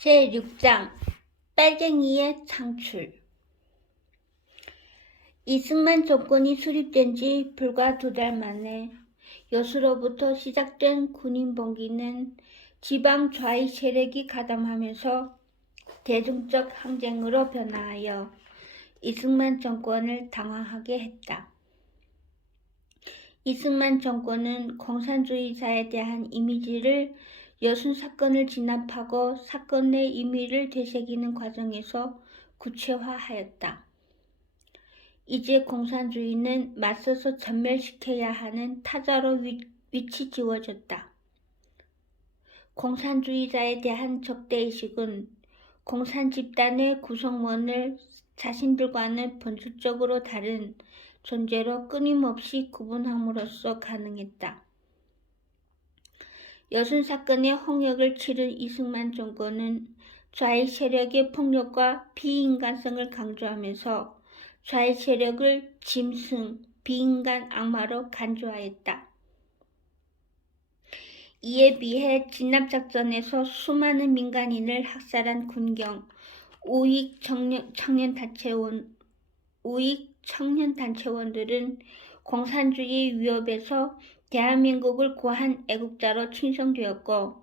제6장 빨갱이의 창출. 이승만 정권이 수립된 지 불과 2달 만에 여수로부터 시작된 군인봉기는 지방 좌익 세력이 가담하면서 대중적 항쟁으로 변화하여 이승만 정권을 당황하게 했다. 이승만 정권은 공산주의자에 대한 이미지를 여순 사건을 진압하고 사건 내 임의를 되새기는 과정에서 구체화하였다. 이제 공산주의는 맞서서 전멸시켜야 하는 타자로 위치 지워졌다. 공산주의자에 대한 적대의식은 공산 집단의 구성원을 자신들과는 본질적으로 다른 존재로 끊임없이 구분함으로써 가능했다. 여순 사건의 홍역을 치른 이승만 정권은 좌익 세력의 폭력과 비인간성을 강조하면서 좌익 세력을 짐승, 비인간 악마로 간주하였다. 이에 비해 진압작전에서 수많은 민간인을 학살한 군경, 우익 청년단체원들은 공산주의 위협에서 대한민국을 구한 애국자로 칭송되었고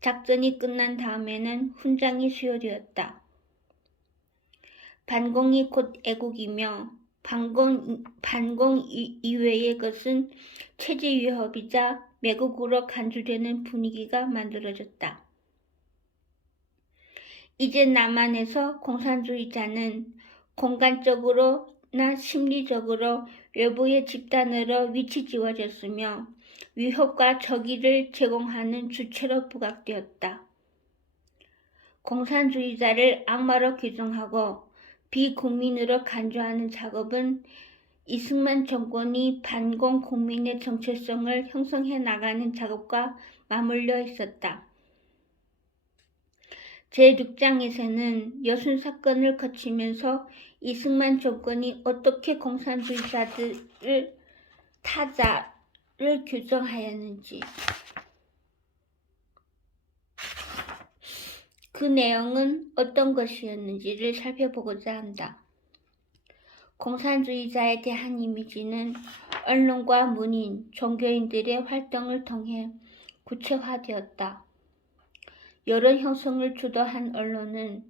작전이 끝난 다음에는 훈장이 수여되었다. 반공이 곧 애국이며 반공 이외의 것은 체제 위협이자 매국으로 간주되는 분위기가 만들어졌다. 이제 남한에서 공산주의자는 공간적으로나 심리적으로 외부의 집단으로 위치지워졌으며 위협과 적의를 제공하는 주체로 부각되었다. 공산주의자를 악마로 규정하고 비국민으로 간주하는 작업은 이승만 정권이 반공 국민의 정체성을 형성해 나가는 작업과 맞물려 있었다. 제6장에서는 여순 사건을 거치면서 이승만 정권이 어떻게 공산주의자들을 타자를 규정하였는지, 그 내용은 어떤 것이었는지를 살펴보고자 한다. 공산주의자에 대한 이미지는 언론과 문인, 종교인들의 활동을 통해 구체화되었다. 여론 형성을 주도한 언론은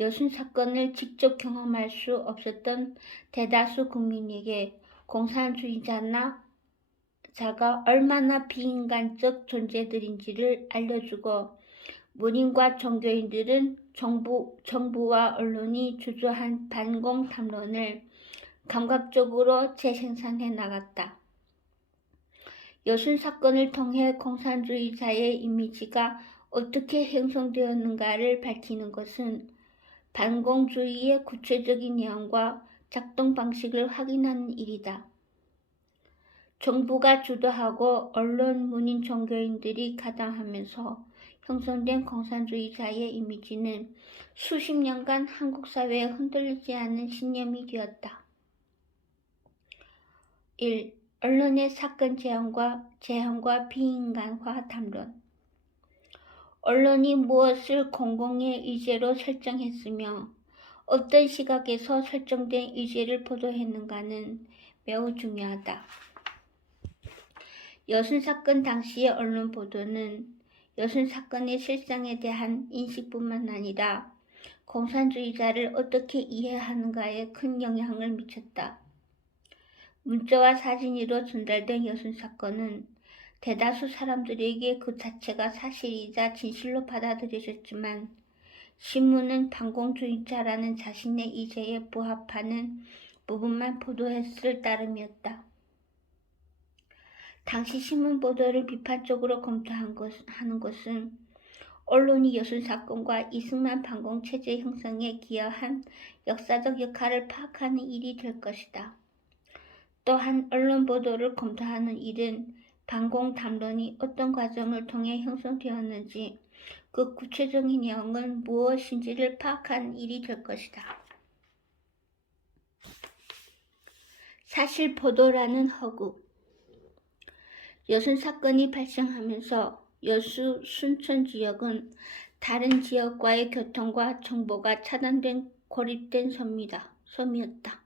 여순 사건을 직접 경험할 수 없었던 대다수 국민에게 공산주의자가 얼마나 비인간적 존재들인지를 알려주고 문인과 종교인들은 정부와 언론이 주조한 반공 담론을 감각적으로 재생산해 나갔다. 여순 사건을 통해 공산주의자의 이미지가 어떻게 형성되었는가를 밝히는 것은 반공주의의 구체적인 내용과 작동 방식을 확인하는 일이다. 정부가 주도하고 언론, 문인, 종교인들이 가담하면서 형성된 공산주의자의 이미지는 수십 년간 한국 사회에 흔들리지 않는 신념이 되었다. 1. 언론의 사건 재현과 비인간화 담론. 언론이 무엇을 공공의 의제로 설정했으며 어떤 시각에서 설정된 의제를 보도했는가는 매우 중요하다. 여순 사건 당시의 언론 보도는 여순 사건의 실상에 대한 인식뿐만 아니라 공산주의자를 어떻게 이해하는가에 큰 영향을 미쳤다. 문자와 사진으로 전달된 여순 사건은 대다수 사람들에게 그 자체가 사실이자 진실로 받아들여졌지만 신문은 반공주의자라는 자신의 이제에 부합하는 부분만 보도했을 따름이었다. 당시 신문 보도를 비판적으로 검토하는 것은 언론이 여순 사건과 이승만 반공 체제 형성에 기여한 역사적 역할을 파악하는 일이 될 것이다. 또한 언론 보도를 검토하는 일은 반공 담론이 어떤 과정을 통해 형성되었는지 그 구체적인 내용은 무엇인지를 파악하는 일이 될 것이다. 사실 보도라는 허구. 여순 사건이 발생하면서 여수 순천 지역은 다른 지역과의 교통과 정보가 차단된 고립된 섬이었다.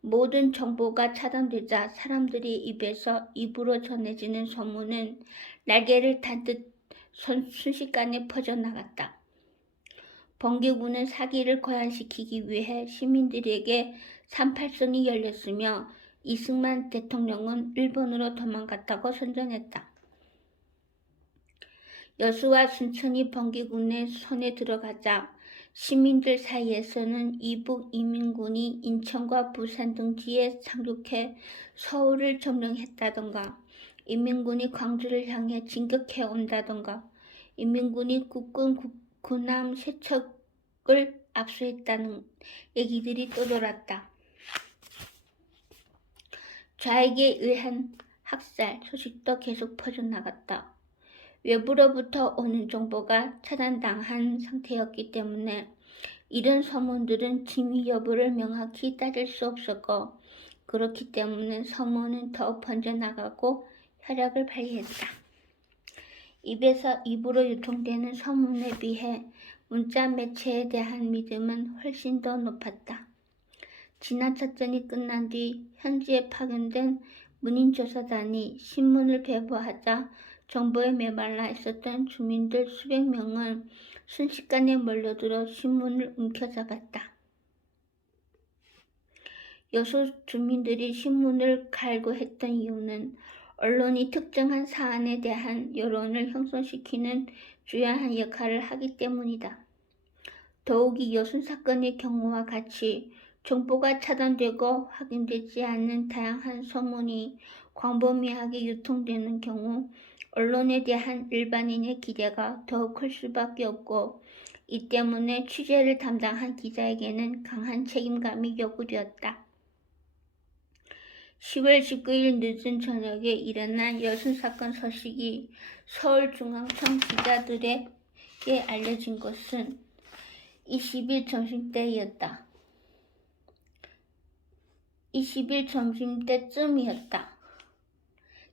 모든 정보가 차단되자 사람들이 입에서 입으로 전해지는 소문은 날개를 단 듯 순식간에 퍼져나갔다. 번개군은 사기를 거양시키기 위해 시민들에게 38선이 열렸으며 이승만 대통령은 일본으로 도망갔다고 선전했다. 여수와 순천이 번개군의 손에 들어가자 시민들 사이에서는 이북 이민군이 인천과 부산 등지에 상륙해 서울을 점령했다던가, 인민군이 광주를 향해 진격해 온다던가, 인민군이 국군 군함 세척을 압수했다는 얘기들이 떠돌았다. 좌익에 의한 학살 소식도 계속 퍼져나갔다. 외부로부터 오는 정보가 차단당한 상태였기 때문에 이런 소문들은 진위 여부를 명확히 따질 수 없었고, 그렇기 때문에 소문은 더 번져나가고 혈약을 발휘했다. 입에서 입으로 유통되는 소문에 비해 문자 매체에 대한 믿음은 훨씬 더 높았다. 진화작전이 끝난 뒤 현지에 파견된 문인조사단이 신문을 배부하자 정보에 메말라 있었던 주민들 수백 명은 순식간에 몰려들어 신문을 움켜잡았다. 여수 주민들이 신문을 갈구했던 이유는 언론이 특정한 사안에 대한 여론을 형성시키는 주요한 역할을 하기 때문이다. 더욱이 여수 사건의 경우와 같이 정보가 차단되고 확인되지 않는 다양한 소문이 광범위하게 유통되는 경우 언론에 대한 일반인의 기대가 더욱 클 수밖에 없고, 이 때문에 취재를 담당한 기자에게는 강한 책임감이 요구되었다. 10월 19일 늦은 저녁에 일어난 여수 사건 소식이 서울중앙청 기자들에게 알려진 것은 20일 점심때였다. 20일 점심때쯤이었다.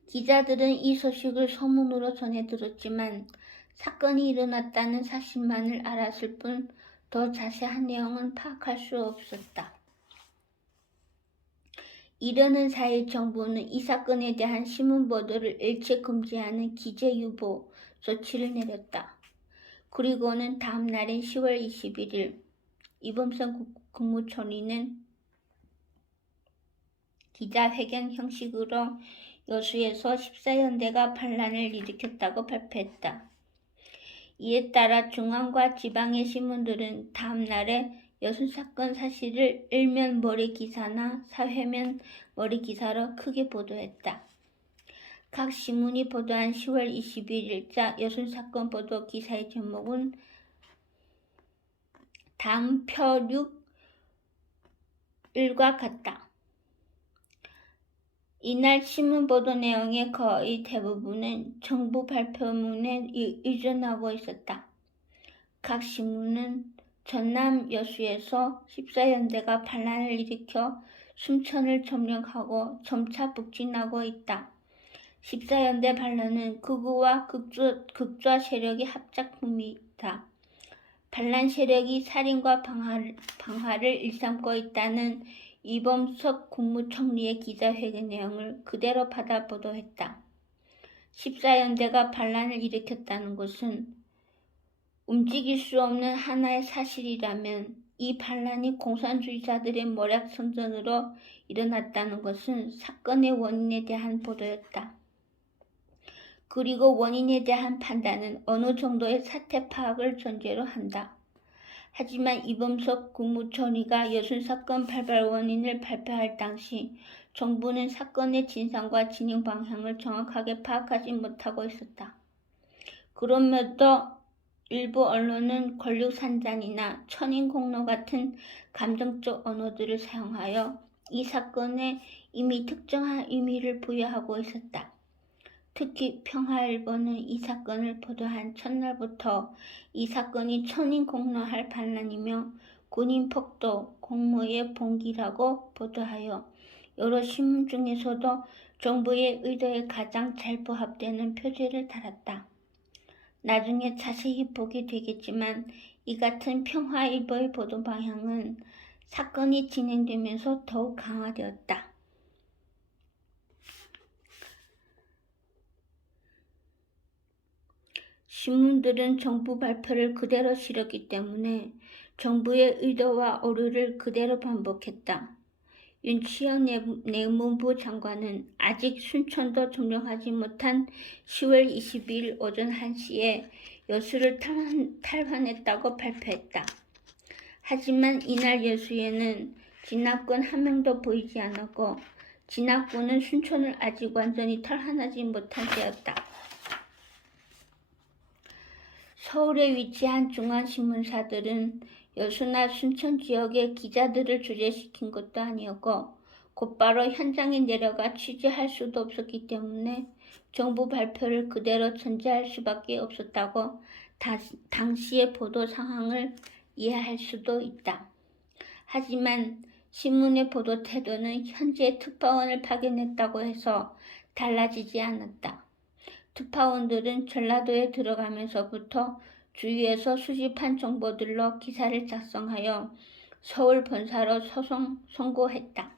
기자들은 이 소식을 소문으로 전해 들었지만 사건이 일어났다는 사실만을 알았을 뿐 더 자세한 내용은 파악할 수 없었다. 이르는 사이 정부는 이 사건에 대한 신문 보도를 일체 금지하는 기재유보 조치를 내렸다. 그리고는 다음 날인 10월 21일 이범선 국무총리는 기자회견 형식으로 여수에서 14연대가 반란을 일으켰다고 발표했다. 이에 따라 중앙과 지방의 신문들은 다음 날에 여수 사건 사실을 일면 머리 기사나 사회면 머리 기사로 크게 보도했다. 각 신문이 보도한 10월 21일자 여수 사건 보도 기사의 제목은 다음 표류일과 같다. 이날 신문 보도 내용의 거의 대부분은 정부 발표문에 의존하고 있었다. 각 신문은 전남 여수에서 14연대가 반란을 일으켜 순천을 점령하고 점차 북진하고 있다. 14연대 반란은 극우와 극좌 세력의 합작품이다. 반란 세력이 살인과 방화를 일삼고 있다는 이범석 국무총리의 기자회견 내용을 그대로 받아 보도했다. 14연대가 반란을 일으켰다는 것은 움직일 수 없는 하나의 사실이라면 이 반란이 공산주의자들의 모략 선전으로 일어났다는 것은 사건의 원인에 대한 보도였다. 그리고 원인에 대한 판단은 어느 정도의 사태 파악을 전제로 한다. 하지만 이범석 국무총리가 여수 사건 발발 원인을 발표할 당시 정부는 사건의 진상과 진행 방향을 정확하게 파악하지 못하고 있었다. 그럼에도 일부 언론은 권력산잔이나 천인공로 같은 감정적 언어들을 사용하여 이 사건에 이미 특정한 의미를 부여하고 있었다. 특히 평화일보는 이 사건을 보도한 첫날부터 이 사건이 천인공노할 반란이며 군인 폭도, 공무의 봉기라고 보도하여 여러 신문 중에서도 정부의 의도에 가장 잘 부합되는 표지를 달았다. 나중에 자세히 보게 되겠지만 이 같은 평화일보의 보도 방향은 사건이 진행되면서 더욱 강화되었다. 신문들은 정부 발표를 그대로 실었기 때문에 정부의 의도와 오류를 그대로 반복했다. 윤치영 내무부 장관은 아직 순천도 점령하지 못한 10월 22일 오전 1시에 여수를 탈환했다고 발표했다. 하지만 이날 여수에는 진압군 한 명도 보이지 않았고 진압군은 순천을 아직 완전히 탈환하지 못한 채였다. 서울에 위치한 중앙신문사들은 여수나 순천 지역의 기자들을 주재시킨 것도 아니었고 곧바로 현장에 내려가 취재할 수도 없었기 때문에 정부 발표를 그대로 전제할 수밖에 없었다고 당시의 보도 상황을 이해할 수도 있다. 하지만 신문의 보도 태도는 현재 특파원을 파견했다고 해서 달라지지 않았다. 특파원들은 전라도에 들어가면서부터 주위에서 수집한 정보들로 기사를 작성하여 서울 본사로 송고했다.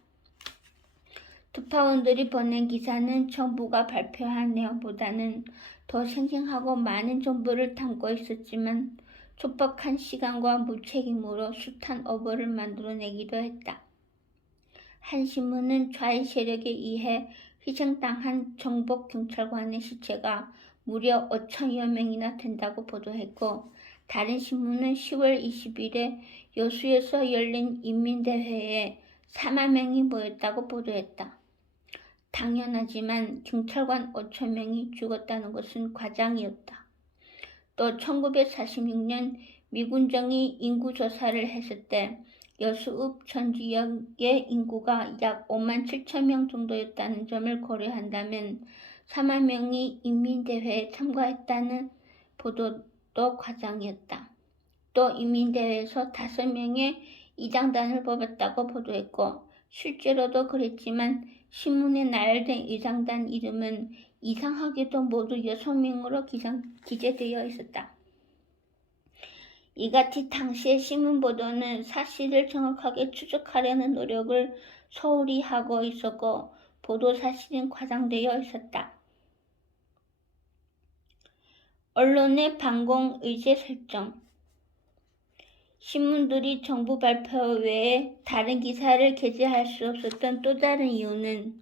특파원들이 보낸 기사는 정부가 발표한 내용보다는 더 생생하고 많은 정보를 담고 있었지만 촉박한 시간과 무책임으로 숱한 오보를 만들어내기도 했다. 한 신문은 좌익 세력에 의해 희생당한 정복경찰관의 시체가 무려 5천여 명이나 된다고 보도했고 다른 신문은 10월 20일에 여수에서 열린 인민대회에 4만 명이 모였다고 보도했다. 당연하지만 경찰관 5천 명이 죽었다는 것은 과장이었다. 또 1946년 미군정이 인구조사를 했을 때 여수읍 전 지역의 인구가 약 5만 7천 명 정도였다는 점을 고려한다면 4만 명이 인민대회에 참가했다는 보도도 과장이었다. 또 인민대회에서 5명의 의장단을 뽑았다고 보도했고 실제로도 그랬지만 신문에 나열된 의장단 이름은 이상하게도 모두 6명으로 기재되어 있었다. 이같이 당시의 신문 보도는 사실을 정확하게 추적하려는 노력을 소홀히 하고 있었고 보도 사실은 과장되어 있었다. 언론의 방공 의제 설정. 신문들이 정부 발표 외에 다른 기사를 게재할 수 없었던 또 다른 이유는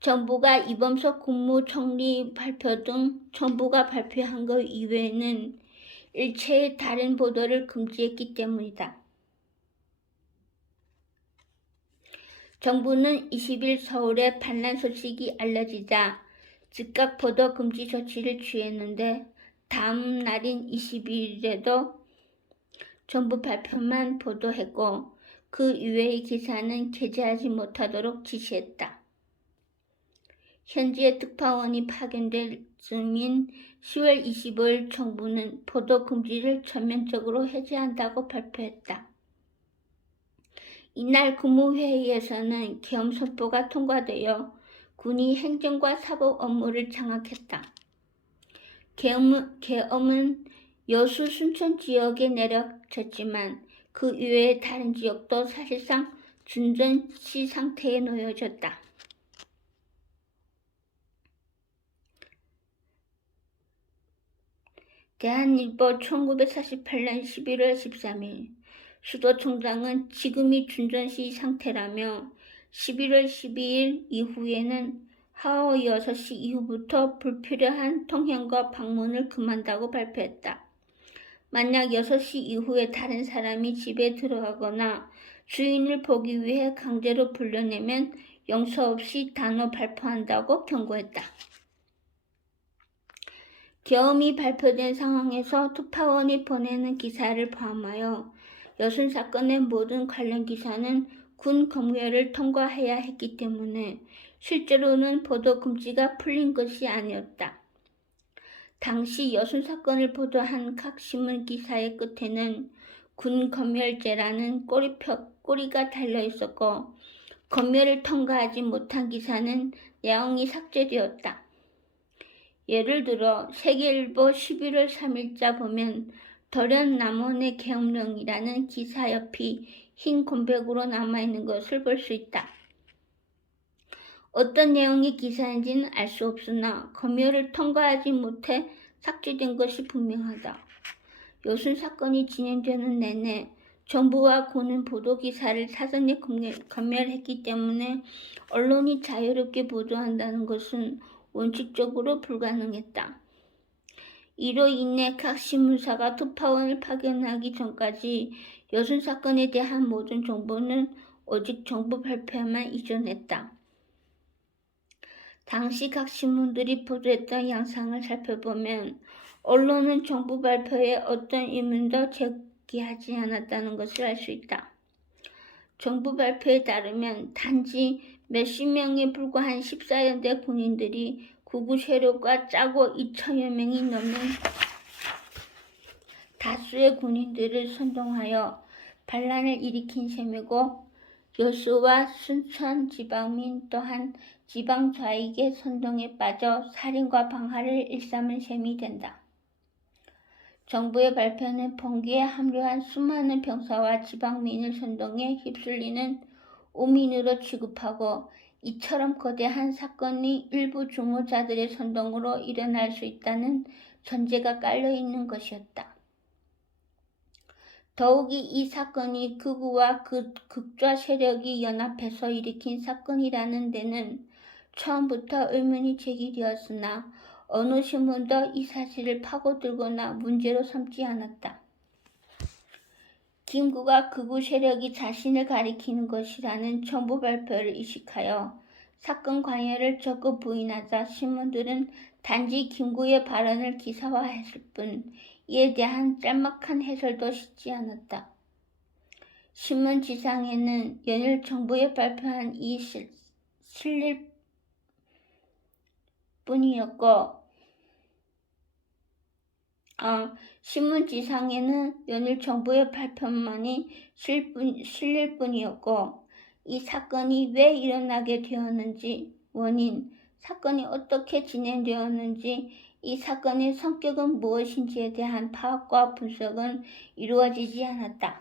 정부가 이범석 국무총리 발표 등 정부가 발표한 것 이외에는 일체의 다른 보도를 금지했기 때문이다. 정부는 20일 서울에 반란 소식이 알려지자 즉각 보도 금지 조치를 취했는데 다음 날인 22일에도 정부 발표만 보도했고 그 이외의 기사는 게재하지 못하도록 지시했다. 현재 특파원이 파견될 즈음인 10월 25일 정부는 보도 금지를 전면적으로 해제한다고 발표했다. 이날 국무회의에서는 계엄 선포가 통과되어 군이 행정과 사법 업무를 장악했다. 계엄은 여수 순천 지역에 내려졌지만 그 이외의 다른 지역도 사실상 준전시 상태에 놓여졌다. 대한일보 1948년 11월 13일 수도총장은 지금이 준전시 상태라며 11월 12일 이후에는 하오 6시 이후부터 불필요한 통행과 방문을 금한다고 발표했다. 만약 6시 이후에 다른 사람이 집에 들어가거나 주인을 보기 위해 강제로 불러내면 용서 없이 단호 발표한다고 경고했다. 계엄이 발표된 상황에서 특파원이 보내는 기사를 포함하여 여순 사건의 모든 관련 기사는 군 검열을 통과해야 했기 때문에 실제로는 보도 금지가 풀린 것이 아니었다. 당시 여순 사건을 보도한 각 신문 기사의 끝에는 군 검열제라는 꼬리가 달려 있었고 검열을 통과하지 못한 기사는 내용이 삭제되었다. 예를 들어 세계일보 11월 3일자 보면 돌연 남원의 계엄령이라는 기사 옆이 흰 공백으로 남아있는 것을 볼 수 있다. 어떤 내용의 기사인지는 알 수 없으나 검열을 통과하지 못해 삭제된 것이 분명하다. 여순 사건이 진행되는 내내 정부와 군은 보도기사를 사전에 검열했기 때문에 언론이 자유롭게 보도한다는 것은 원칙적으로 불가능했다. 이로 인해 각 신문사가 특파원을 파견하기 전까지 여순 사건에 대한 모든 정보는 오직 정부 발표에만 의존했다. 당시 각 신문들이 보도했던 양상을 살펴보면 언론은 정부 발표에 어떤 의문도 제기하지 않았다는 것을 알 수 있다. 정부 발표에 따르면 단지 몇십 명에 불과한 14연대 군인들이 구구 세력과 짜고 2천여 명이 넘는 다수의 군인들을 선동하여 반란을 일으킨 셈이고 여수와 순천 지방민 또한 지방 좌익의 선동에 빠져 살인과 방화를 일삼은 셈이 된다. 정부의 발표는 봉기에 합류한 수많은 병사와 지방민을 선동해 휩쓸리는 우민으로 취급하고 이처럼 거대한 사건이 일부 주모자들의 선동으로 일어날 수 있다는 전제가 깔려있는 것이었다. 더욱이 이 사건이 극우와 극좌 세력이 연합해서 일으킨 사건이라는 데는 처음부터 의문이 제기되었으나 어느 신문도 이 사실을 파고들거나 문제로 삼지 않았다. 김구가 극우 세력이 자신을 가리키는 것이라는 정부 발표를 의식하여 사건 관여를 적극 부인하자 신문들은 단지 김구의 발언을 기사화했을 뿐 이에 대한 짤막한 해설도 싣지 않았다. 신문 지상에는 연일 정부에 발표한 이 실릴 뿐이었고 신문 지상에는 연일 정부의 발표만이 실릴 뿐이었고 이 사건이 왜 일어나게 되었는지 원인, 사건이 어떻게 진행되었는지 이 사건의 성격은 무엇인지에 대한 파악과 분석은 이루어지지 않았다.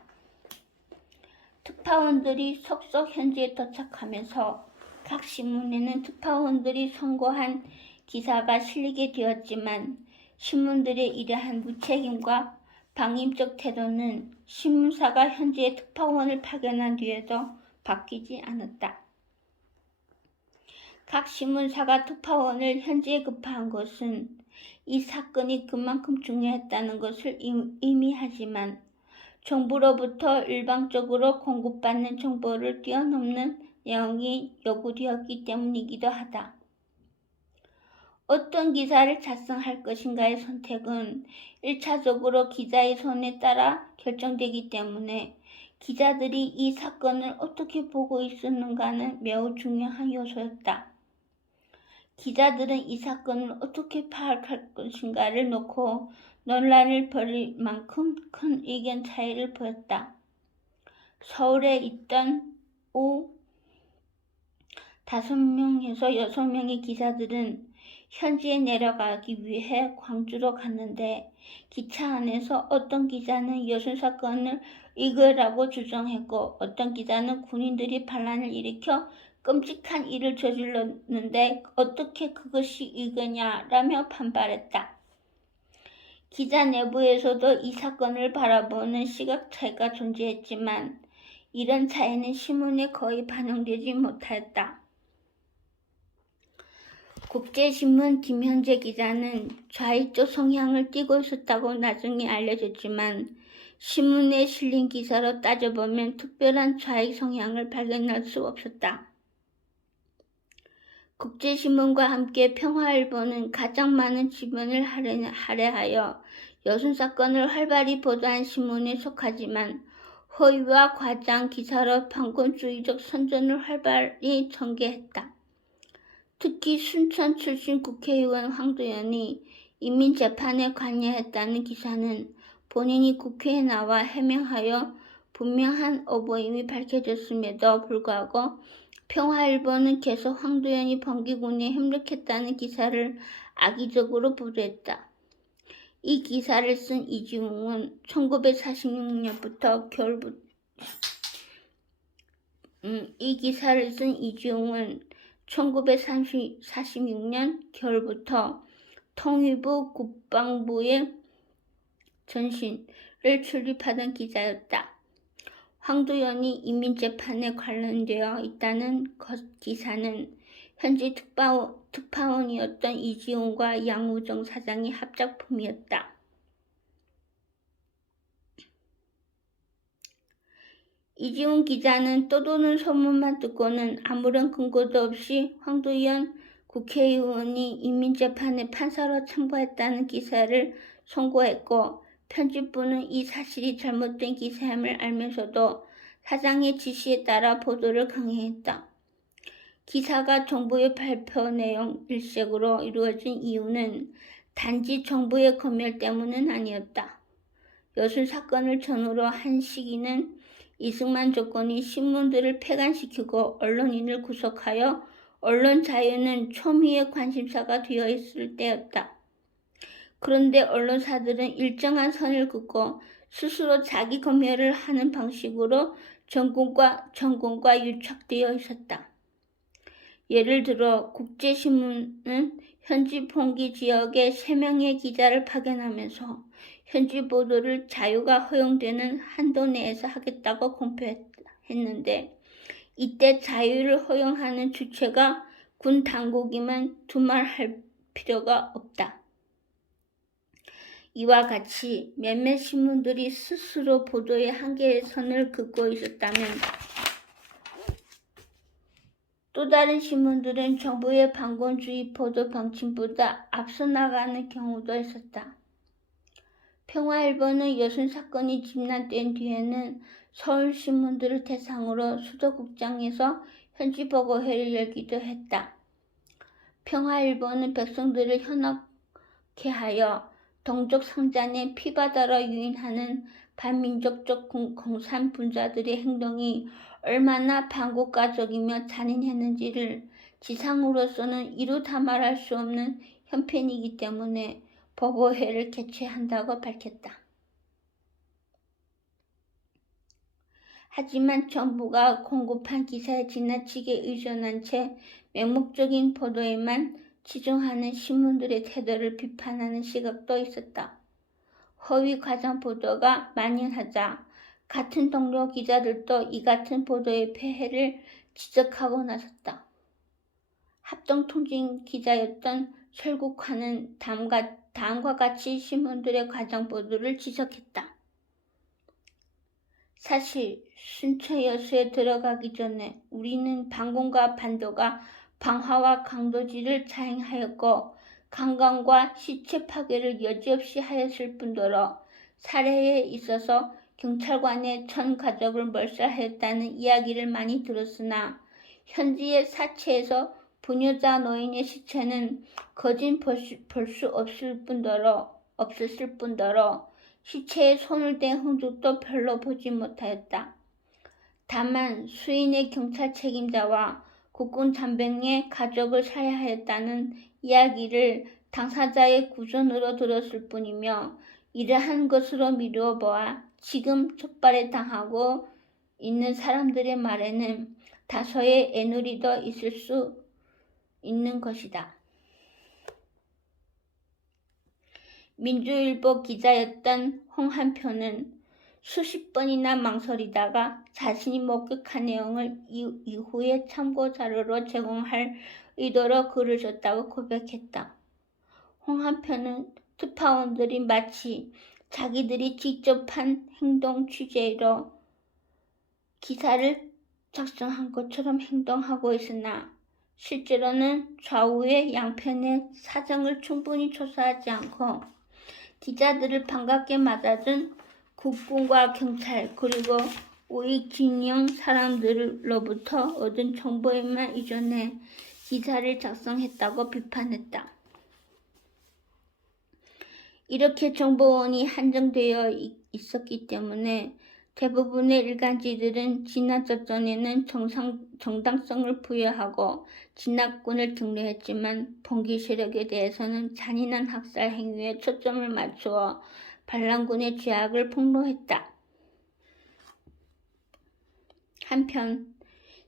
특파원들이 속속 현지에 도착하면서 각 신문에는 특파원들이 선고한 기사가 실리게 되었지만 신문들의 이러한 무책임과 방임적 태도는 신문사가 현지에 특파원을 파견한 뒤에도 바뀌지 않았다. 각 신문사가 특파원을 현지에 급파한 것은 이 사건이 그만큼 중요했다는 것을 의미하지만 정부로부터 일방적으로 공급받는 정보를 뛰어넘는 내용이 요구되었기 때문이기도 하다. 어떤 기사를 작성할 것인가의 선택은 1차적으로 기자의 손에 따라 결정되기 때문에 기자들이 이 사건을 어떻게 보고 있었는가는 매우 중요한 요소였다. 기자들은 이 사건을 어떻게 파악할 것인가를 놓고 논란을 벌일 만큼 큰 의견 차이를 보였다. 서울에 있던 5명에서 6명의 기자들은 현지에 내려가기 위해 광주로 갔는데 기차 안에서 어떤 기자는 여순 사건을 의거라고 주장했고 어떤 기자는 군인들이 반란을 일으켜 끔찍한 일을 저질렀는데 어떻게 그것이 의거냐라며 반발했다. 기자 내부에서도 이 사건을 바라보는 시각 차이가 존재했지만 이런 차이는 신문에 거의 반영되지 못하였다. 국제신문 김현재 기자는 좌익적 성향을 띠고 있었다고 나중에 알려졌지만 신문에 실린 기사로 따져보면 특별한 좌익 성향을 발견할 수 없었다. 국제신문과 함께 평화일보는 가장 많은 지분을 할애하여 여순 사건을 활발히 보도한 신문에 속하지만 허위와 과장 기사로 반권주의적 선전을 활발히 전개했다. 특히 순천 출신 국회의원 황도연이 인민재판에 관여했다는 기사는 본인이 국회에 나와 해명하여 분명한 어보임이 밝혀졌음에도 불구하고 평화일보는 계속 황도연이 번기군에 협력했다는 기사를 악의적으로 보도했다. 이 기사를 쓴 이지웅은 1946년부터 겨울부터 통일부 국방부의 전신을 출입하던 기자였다. 황도연이 인민재판에 관련되어 있다는 기사는 현지 특파원이었던 이지웅과 양우정 사장의 합작품이었다. 이지웅 기자는 떠도는 소문만 듣고는 아무런 근거도 없이 황도연 국회의원이 인민재판에 판사로 참고했다는 기사를 송고했고, 편집부는 이 사실이 잘못된 기사임을 알면서도 사장의 지시에 따라 보도를 강행했다. 기사가 정부의 발표 내용 일색으로 이루어진 이유는 단지 정부의 검열 때문은 아니었다. 여순 사건을 전후로 한 시기는 이승만 정권이 신문들을 폐간시키고 언론인을 구속하여 언론 자유는 초미의 관심사가 되어 있을 때였다. 그런데 언론사들은 일정한 선을 긋고 스스로 자기 검열을 하는 방식으로 전공과 유착되어 있었다. 예를 들어 국제신문은 현지 봉기 지역에 3명의 기자를 파견하면서 현지 보도를 자유가 허용되는 한도 내에서 하겠다고 공표했는데, 이때 자유를 허용하는 주체가 군 당국이면 두말할 필요가 없다. 이와 같이 몇몇 신문들이 스스로 보도의 한계의 선을 긋고 있었다면, 또 다른 신문들은 정부의 반공주의 보도 방침보다 앞서 나가는 경우도 있었다. 평화일보는 여순 사건이 진단된 뒤에는 서울 신문들을 대상으로 수도국장에서 현지 보고회를 열기도 했다. 평화일보는 백성들을 현혹케 하여 동족 상잔에 피바다로 유인하는 반민족적 공산분자들의 행동이 얼마나 반국가적이며 잔인했는지를 지상으로서는 이루 다 말할 수 없는 형편이기 때문에 보고회를 개최한다고 밝혔다. 하지만 정부가 공급한 기사에 지나치게 의존한 채 맹목적인 보도에만 치중하는 신문들의 태도를 비판하는 시각도 있었다. 허위 과장 보도가 만연하자 같은 동료 기자들도 이 같은 보도의 폐해를 지적하고 나섰다. 합동통진 기자였던 설국화는 다음과 같이 신문들의 과장 보도를 지적했다. 사실 순천 여수에 들어가기 전에 우리는 반공과 반도가 방화와 강도질을 자행하였고 강간과 시체 파괴를 여지없이 하였을 뿐더러 살해에 있어서 경찰관의 전 가족을 몰살하였다는 이야기를 많이 들었으나 현지의 사체에서 부녀자 노인의 시체는 거진 볼 수 없었을 뿐더러 시체에 손을 댄 흔적도 별로 보지 못하였다. 다만 수인의 경찰 책임자와 국군 잔병의 가족을 살해하였다는 이야기를 당사자의 구전으로 들었을 뿐이며, 이러한 것으로 미루어 보아 지금 촉발에 당하고 있는 사람들의 말에는 다소의 애누리도 있을 수 있는 것이다. 민주일보 기자였던 홍한표는 수십 번이나 망설이다가 자신이 목격한 내용을 이후에 참고 자료로 제공할 의도로 글을 썼다고 고백했다. 홍한표는 특파원들이 마치 자기들이 직접 한 행동 취재로 기사를 작성한 것처럼 행동하고 있으나 실제로는 좌우의 양편의 사정을 충분히 조사하지 않고 기자들을 반갑게 맞아준 국군과 경찰 그리고 우익 진영 사람들로부터 얻은 정보에만 의존해 기사를 작성했다고 비판했다. 이렇게 정보원이 한정되어 있었기 때문에 대부분의 일간지들은 진화작전에는 정당성을 부여하고 진화군을 등려했지만 봉기 세력에 대해서는 잔인한 학살 행위에 초점을 맞추어 반란군의 죄악을 폭로했다. 한편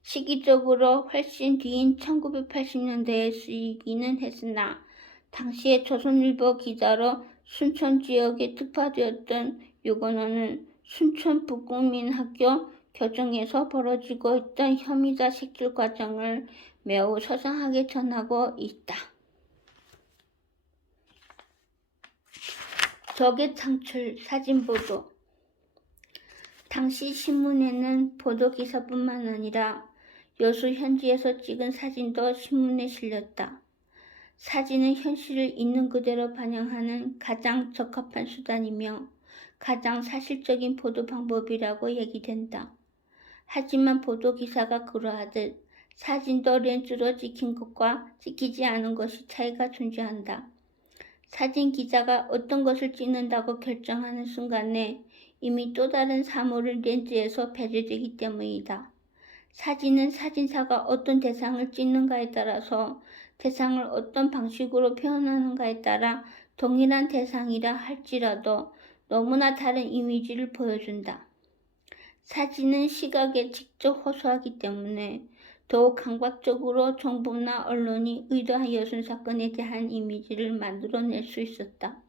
시기적으로 훨씬 뒤인 1980년대에 쓰이기는 했으나 당시에 조선일보 기자로 순천 지역에 특파되었던 유건호는 순천 북국민학교 교정에서 벌어지고 있던 혐의자 색출 과정을 매우 소상하게 전하고 있다. 적의 창출 사진 보도. 당시 신문에는 보도기사뿐만 아니라 여수 현지에서 찍은 사진도 신문에 실렸다. 사진은 현실을 있는 그대로 반영하는 가장 적합한 수단이며 가장 사실적인 보도 방법이라고 얘기된다. 하지만 보도기사가 그러하듯 사진도 렌즈로 찍힌 것과 찍히지 않은 것이 차이가 존재한다. 사진 기자가 어떤 것을 찍는다고 결정하는 순간에 이미 또 다른 사물은 렌즈에서 배제되기 때문이다. 사진은 사진사가 어떤 대상을 찍는가에 따라서 대상을 어떤 방식으로 표현하는가에 따라 동일한 대상이라 할지라도 너무나 다른 이미지를 보여준다. 사진은 시각에 직접 호소하기 때문에 더욱 강박적으로 정부나 언론이 의도한 여순사건에 대한 이미지를 만들어낼 수 있었다.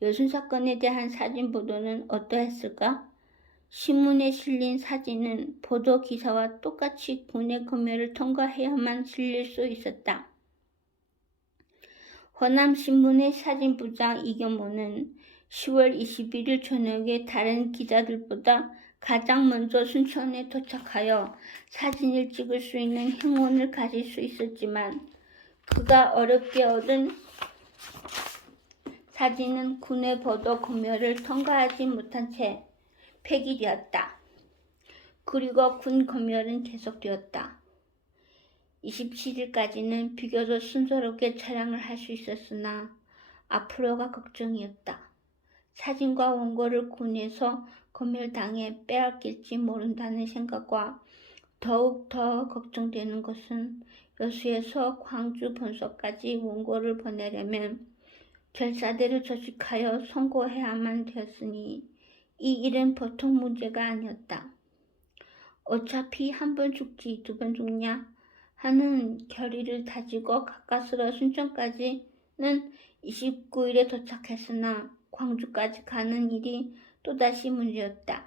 여순사건에 대한 사진 보도는 어떠했을까? 신문에 실린 사진은 보도 기사와 똑같이 군의 검열을 통과해야만 실릴 수 있었다. 호남신문의 사진부장 이경모는 10월 21일 저녁에 다른 기자들보다 가장 먼저 순천에 도착하여 사진을 찍을 수 있는 행운을 가질 수 있었지만 그가 어렵게 얻은 사진은 군의 보도 검열을 통과하지 못한 채 폐기되었다. 그리고 군 검열은 계속되었다. 27일까지는 비교적 순조롭게 촬영을 할 수 있었으나 앞으로가 걱정이었다. 사진과 원고를 군에서 검열당해 빼앗길지 모른다는 생각과 더욱 더 걱정되는 것은 여수에서 광주 본소까지 원고를 보내려면 결사대를 조직하여 송고해야만 되었으니 이 일은 보통 문제가 아니었다. 어차피 한 번 죽지 두 번 죽냐 하는 결의를 다지고 가까스로 순천까지는 29일에 도착했으나 광주까지 가는 일이 또다시 문제였다.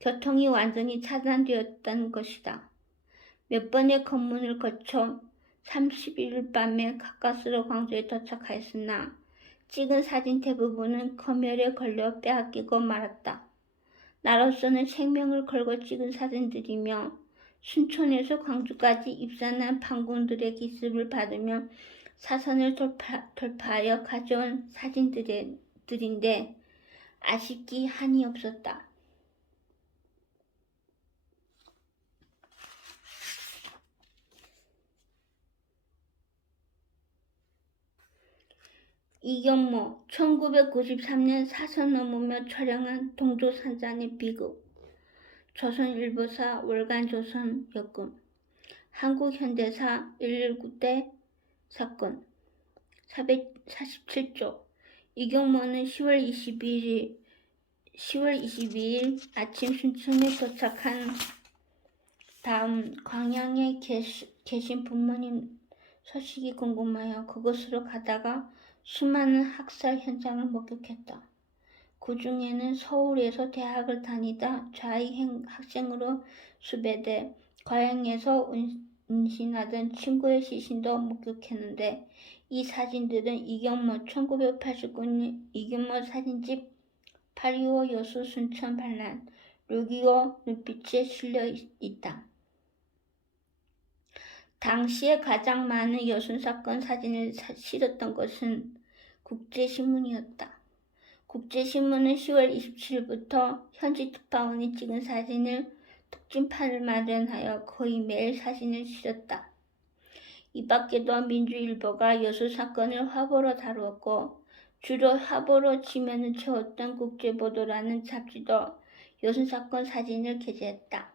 교통이 완전히 차단되었다는 것이다. 몇 번의 검문을 거쳐 31일 밤에 가까스로 광주에 도착하였으나 찍은 사진 대부분은 검열에 걸려 빼앗기고 말았다. 나로서는 생명을 걸고 찍은 사진들이며 순천에서 광주까지 입산한 반군들의 기습을 받으며 사선을 돌파하여 가져온 사진들인데 아쉽기 한이 없었다. 이경모 1993년 사선 넘으며 촬영한 동조산잔의 비극 조선일보사 월간조선 여금 한국현대사 119대 사건 447조 이경모는 10월 22일 아침 순천에 도착한 다음 광양에 계신 부모님 소식이 궁금하여 그곳으로 가다가 수많은 학살 현장을 목격했다. 그 중에는 서울에서 대학을 다니다 좌익 학생으로 수배돼 과양에서 운신하던 친구의 시신도 목격했는데 이 사진들은 이경모 1989년 이경모 사진집 8.25 여수 순천 반란 6.25 눈빛에 실려 있다. 당시에 가장 많은 여순사건 사진을 실었던 것은 국제신문이었다. 국제신문은 10월 27일부터 현지 특파원이 찍은 사진을 특집판을 마련하여 거의 매일 사진을 실었다. 이 밖에도 민주일보가 여수사건을 화보로 다루었고 주로 화보로 지면을 채웠던 국제보도라는 잡지도 여순사건 사진을 게재했다.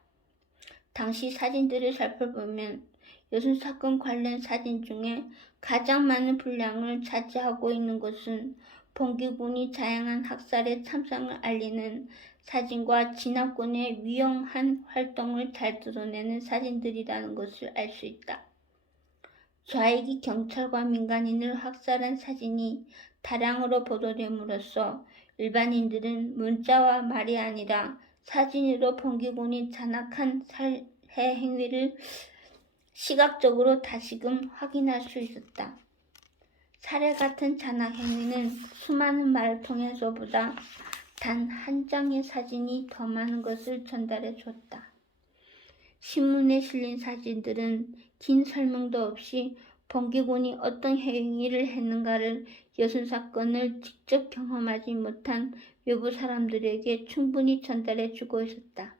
당시 사진들을 살펴보면 여순사건 관련 사진 중에 가장 많은 분량을 차지하고 있는 것은 봉기군이 자행한 학살의 참상을 알리는 사진과 진압군의 위험한 활동을 잘 드러내는 사진들이라는 것을 알 수 있다. 좌익이 경찰과 민간인을 학살한 사진이 다량으로 보도됨으로써 일반인들은 문자와 말이 아니라 사진으로 봉기군이 잔악한 살해 행위를 시각적으로 다시금 확인할 수 있었다. 살해 같은 잔악 행위는 수많은 말을 통해서보다 단 한 장의 사진이 더 많은 것을 전달해 줬다. 신문에 실린 사진들은 긴 설명도 없이 봉기군이 어떤 행위를 했는가를 여순사건을 직접 경험하지 못한 외부 사람들에게 충분히 전달해 주고 있었다.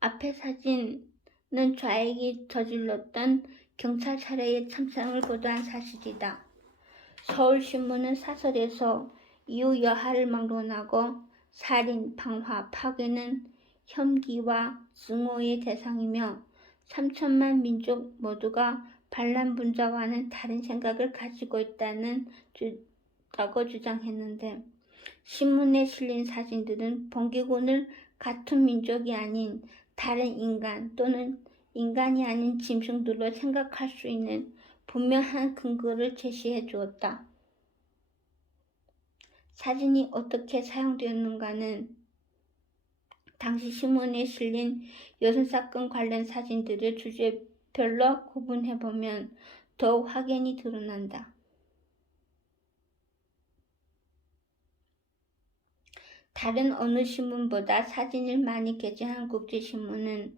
앞의 사진은 좌익이 저질렀던 경찰 살해의 참상을 보도한 사실이다. 서울신문은 사설에서 이후 여하를 막론하고 살인, 방화, 파괴는 혐기와 증오의 대상이며 3천만 민족 모두가 반란분자와는 다른 생각을 가지고 있다고 주장했는데 신문에 실린 사진들은 봉기군을 같은 민족이 아닌 다른 인간 또는 인간이 아닌 짐승들로 생각할 수 있는 분명한 근거를 제시해 주었다. 사진이 어떻게 사용되었는가는 당시 신문에 실린 여순사건 관련 사진들을 주제별로 구분해보면 더욱 확연히 드러난다. 다른 어느 신문보다 사진을 많이 게재한 국제신문은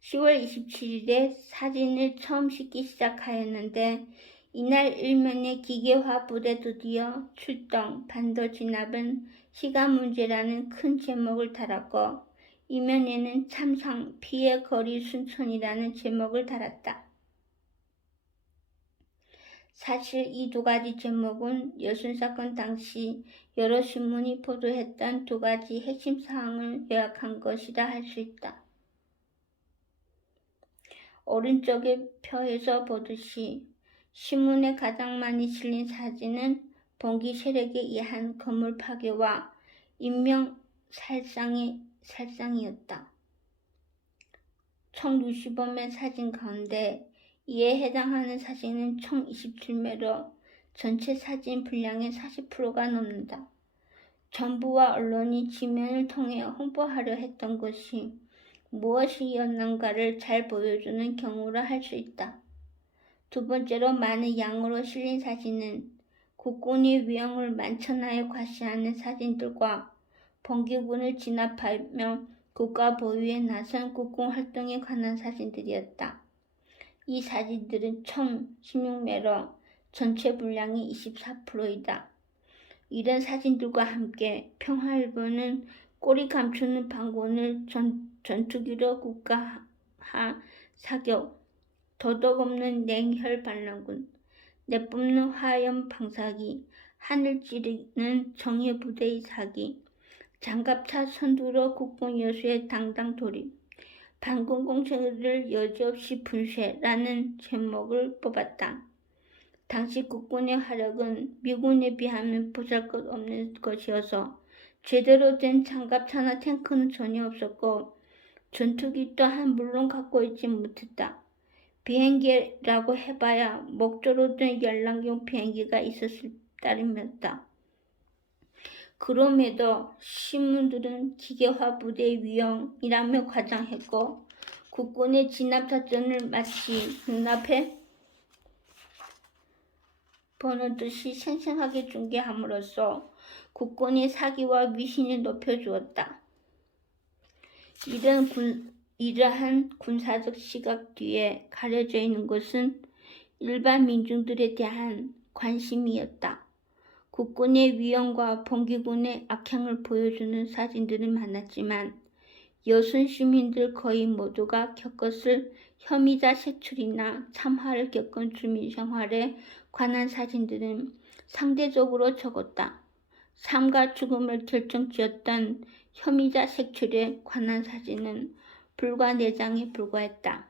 10월 27일에 사진을 처음 싣기 시작하였는데 이날 일면의 기계화 부대 드디어 출동, 반도 진압은 시간 문제라는 큰 제목을 달았고 이면에는 참상, 피해 거리 순천이라는 제목을 달았다. 사실 이 두 가지 제목은 여순사건 당시 여러 신문이 보도했던 두 가지 핵심 사항을 요약한 것이라 할 수 있다. 오른쪽의 표에서 보듯이 신문에 가장 많이 실린 사진은 봉기 세력에 의한 건물 파괴와 인명 살상이었다. 총 65매 사진 가운데 이에 해당하는 사진은 총 27매로 전체 사진 분량의 40%가 넘는다. 정부와 언론이 지면을 통해 홍보하려 했던 것이 무엇이었는가를 잘 보여주는 경우라 할 수 있다. 두 번째로 많은 양으로 실린 사진은 국군의 위험을 만천하에 과시하는 사진들과 봉기군을 진압하며 국가 보유에 나선 국군 활동에 관한 사진들이었다. 이 사진들은 총 16매로 전체 분량이 24%이다. 이런 사진들과 함께 평화일보는 꼬리 감추는 반군을 전투기로 국가화 사격, 도덕 없는 냉혈 반란군, 내뿜는 화염 방사기, 하늘 찌르는 정예부대의 사기, 장갑차 선두로 국군 여수의 당당 돌입, 반군 공세를 여지없이 분쇄라는 제목을 뽑았다. 당시 국군의 화력은 미군에 비하면 보잘것없는 것이어서 제대로 된 장갑차나 탱크는 전혀 없었고 전투기 또한 물론 갖고 있지 못했다. 비행기라고 해봐야 목조로 된 열랑용 비행기가 있었을 따름이었다. 그럼에도 신문들은 기계화 부대의 위험이라며 과장했고 국군의 진압작전을 마치 눈앞에 보는 듯이 생생하게 중계함으로써 국군의 사기와 위신을 높여주었다. 이러한 군사적 시각 뒤에 가려져 있는 것은 일반 민중들에 대한 관심이었다. 국군의 위험과 봉기군의 악행을 보여주는 사진들이 많았지만 여순 시민들 거의 모두가 겪었을 혐의자 색출이나 참화를 겪은 주민 생활에 관한 사진들은 상대적으로 적었다. 삶과 죽음을 결정지었던 혐의자 색출에 관한 사진은 불과 4장에 불과했다.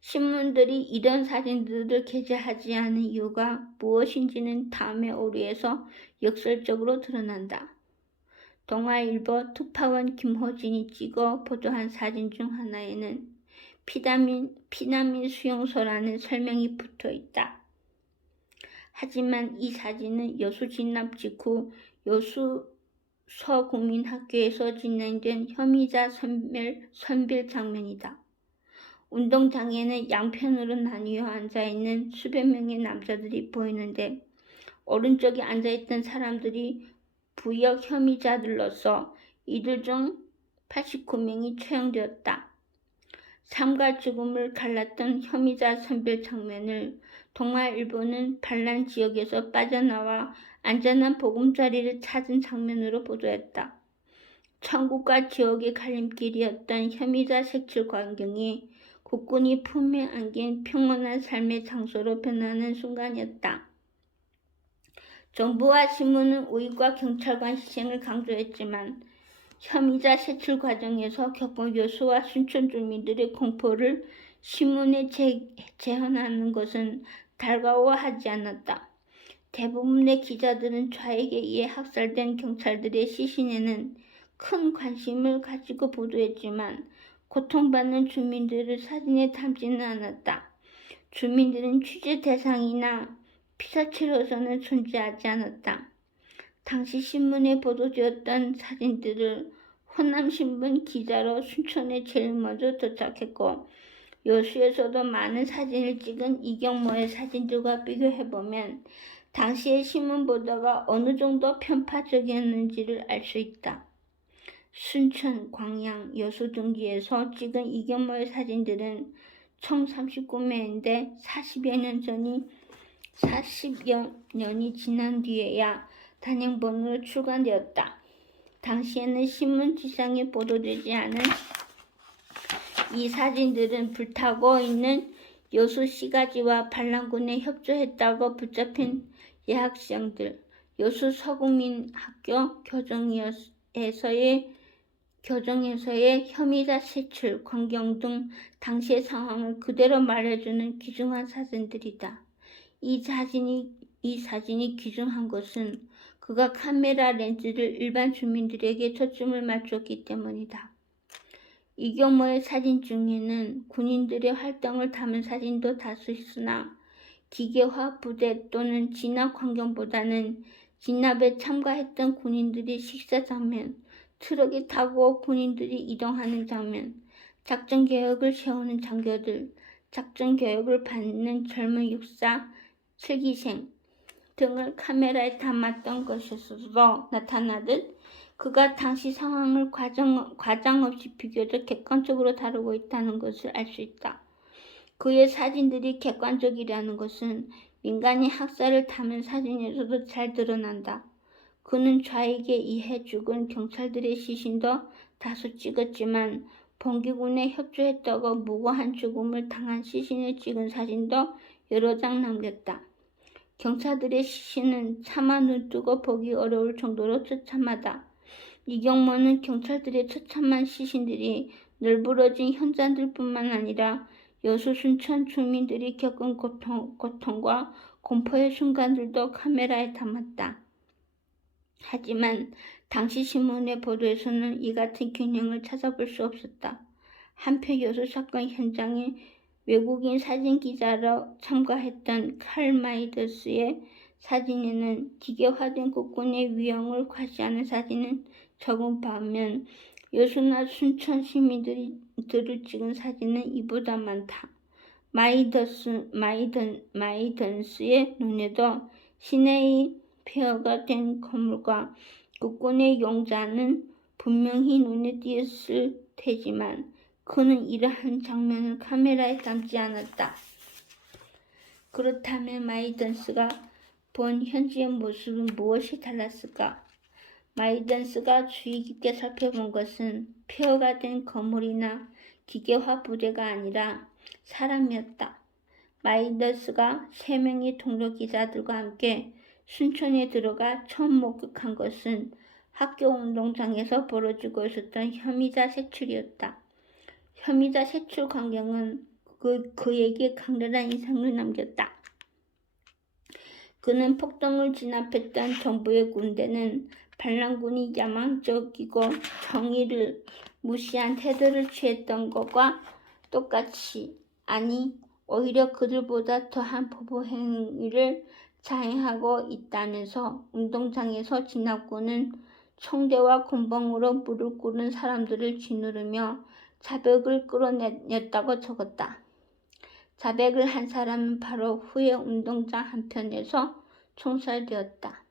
신문들이 이런 사진들을 게재하지 않은 이유가 무엇인지는 다음의 오류에서 역설적으로 드러난다. 동아일보 특파원 김호진이 찍어 보도한 사진 중 하나에는 피난민 수용소라는 설명이 붙어 있다. 하지만 이 사진은 여수 진압 직후 여수 서국민학교에서 진행된 혐의자 선별 장면이다. 운동장에는 양편으로 나뉘어 앉아있는 수백 명의 남자들이 보이는데 오른쪽에 앉아있던 사람들이 부역 혐의자들로서 이들 중 89명이 처형되었다. 삶과 죽음을 갈랐던 혐의자 선별 장면을 동아일보는 반란 지역에서 빠져나와 안전한 보금자리를 찾은 장면으로 보도했다. 천국과 지옥의 갈림길이었던 혐의자 색출 광경이 국군이 품에 안긴 평온한 삶의 장소로 변하는 순간이었다. 정부와 신문은 우익과 경찰관 희생을 강조했지만 혐의자 색출 과정에서 겪은 여수와 순천 주민들의 공포를 신문에 재현하는 것은 달가워하지 않았다. 대부분의 기자들은 좌익에 의해 학살된 경찰들의 시신에는 큰 관심을 가지고 보도했지만 고통받는 주민들을 사진에 담지는 않았다. 주민들은 취재 대상이나 피사체로서는 존재하지 않았다. 당시 신문에 보도되었던 사진들을 호남신문 기자로 순천에 제일 먼저 도착했고 여수에서도 많은 사진을 찍은 이경모의 사진들과 비교해보면 당시의 신문 보도가 어느 정도 편파적이었는지를 알 수 있다. 순천, 광양, 여수 등지에서 찍은 이경모의 사진들은 총 39매인데 40여 년이 지난 뒤에야 단행본으로 출간되었다. 당시에는 신문지상에 보도되지 않은 이 사진들은 불타고 있는 여수 시가지와 반란군에 협조했다고 붙잡힌 예학생들, 여수 서국민학교 교정에서의 혐의자 색출, 광경 등 당시의 상황을 그대로 말해주는 귀중한 사진들이다. 이 사진이 귀중한 것은 그가 카메라 렌즈를 일반 주민들에게 초점을 맞췄기 때문이다. 이경모의 사진 중에는 군인들의 활동을 담은 사진도 다수 있으나 기계화 부대 또는 진압 광경보다는 진압에 참가했던 군인들의 식사 장면, 트럭에 타고 군인들이 이동하는 장면, 작전 계획을 세우는 장교들, 작전 교육을 받는 젊은 육사, 슬기생 등을 카메라에 담았던 것에서도 나타나듯 그가 당시 상황을 과장 없이 비교적 객관적으로 다루고 있다는 것을 알 수 있다. 그의 사진들이 객관적이라는 것은 민간인 학살을 담은 사진에서도 잘 드러난다. 그는 좌익에 의해 죽은 경찰들의 시신도 다수 찍었지만 봉기군에 협조했다고 무고한 죽음을 당한 시신을 찍은 사진도 여러 장 남겼다. 경찰들의 시신은 차마 눈뜨고 보기 어려울 정도로 처참하다. 이경모는 경찰들의 처참한 시신들이 널브러진 현장들뿐만 아니라 여수 순천 주민들이 겪은 고통과 공포의 순간들도 카메라에 담았다. 하지만 당시 신문의 보도에서는 이 같은 균형을 찾아볼 수 없었다. 한편 여수 사건 현장에 외국인 사진기자로 참가했던 칼 마이더스의 사진에는 기계화된 국군의 위용을 과시하는 사진은 적은 반면 여수나 순천 시민들을 찍은 사진은 이보다 많다. 마이던스의 눈에도 시내의 폐허가 된 건물과 국군의 용자는 분명히 눈에 띄었을 테지만 그는 이러한 장면을 카메라에 담지 않았다. 그렇다면 마이던스가 본 현지의 모습은 무엇이 달랐을까? 마이던스가 주의 깊게 살펴본 것은 폐허가 된 건물이나 기계화 부대가 아니라 사람이었다. 마이던스가 3명의 동료 기자들과 함께 순천에 들어가 처음 목격한 것은 학교 운동장에서 벌어지고 있었던 혐의자 색출이었다. 혐의자 색출 광경은 그에게 강렬한 인상을 남겼다. 그는 폭동을 진압했던 정부의 군대는 반란군이 야망적이고 정의를 무시한 태도를 취했던 것과 똑같이, 아니 오히려 그들보다 더한 보복 행위를 자행하고 있다면서 운동장에서 진압군은 총대와 군봉으로 무릎 꿇은 사람들을 쥐누르며 자백을 끌어냈다고 적었다. 자백을 한 사람은 바로 후에 운동장 한편에서 총살되었다.